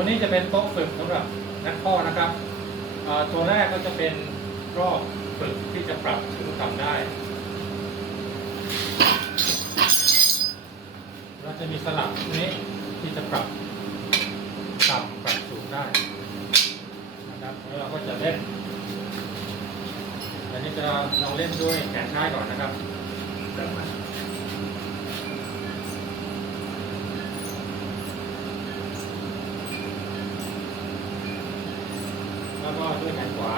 ตัวนี้จะเป็นโต๊ะฝึกสำหรับนักข้อนะครับตัวแรกก็จะเป็นรอบฝึกที่จะปรับสูงต่ำได้ เราจะมีสลับนี้ที่จะปรับต่ำปรับสูงได้นะครับแล้วเราก็จะเล่นอันนี้จะลองเล่นด้วยแขนซ้ายก่อนนะครับ แล้วก็ด้วยแขนขวา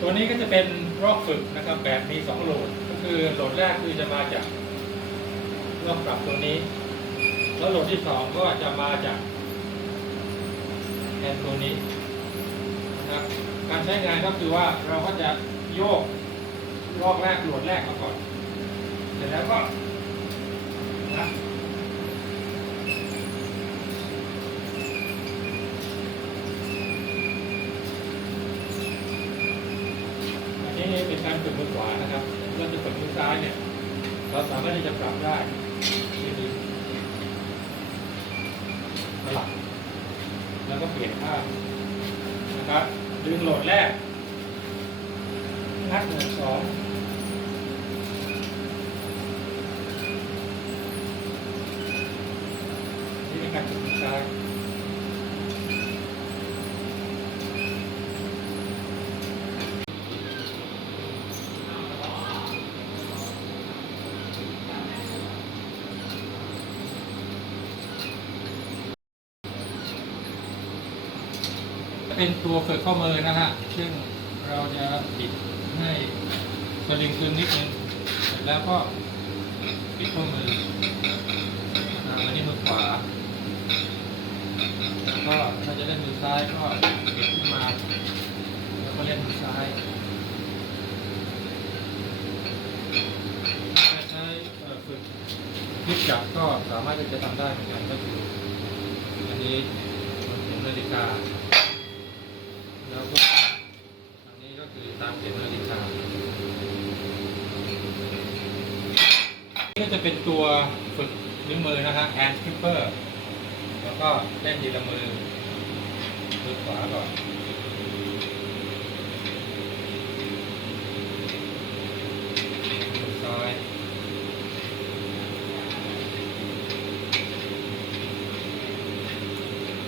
ตัวนี้ก็จะเป็นรอบฝึกนะครับแบบมีสองโหลดก็คือโหลดแรกคือจะมาจากรอบปรับตัวนี้ แล้วโหลดที่สองก็จะมาจากแทนตัวนี้นะครับการใช้งานก็คือว่าเราก็จะโยกรอบแรกโหลดแรกมาก่อน เสร็จแล้วก็นะอันนี้เป็นการฝึกมือขวานะครับเราจะฝึกมือซ้ายเนี่ย เราสามารถที่จะปรับได้ที่นี้สลับแล้วก็เปลี่ยนข้านะครับ ดึงโหลดแรกงัดโหลดสอง นี่เป็น การฝึกมือซ้าเป็นตัวฝึกข้อมือนะฮะ ซึ่งเราจะบิดให้สลิงคืนนิดนึง แล้วก็บิดข้อมืออ่าอันนี้มือขวา แล้วก็ถ้าจะเล่นมือ ซ้ายก็บิดขึ้นมา แล้วก็เล่นมือซ้ายถ้าใช้ฝึกพลิกจับก็สามารถที่จะทำได้เหมือนกันก็คืออันนี้เป็นนาฬิกา แล้วก็อันนี้ก็คือตามเข็มนาฬิกานี่ก็จะเป็นตัวฝึกนิ้วมือนะฮะ hand skipper แล้วก็เล่นทีละมือ มือขวาก่อนมือย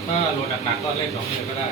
ถ้าโหลดหนักๆก็เล่นสองมือก็ได้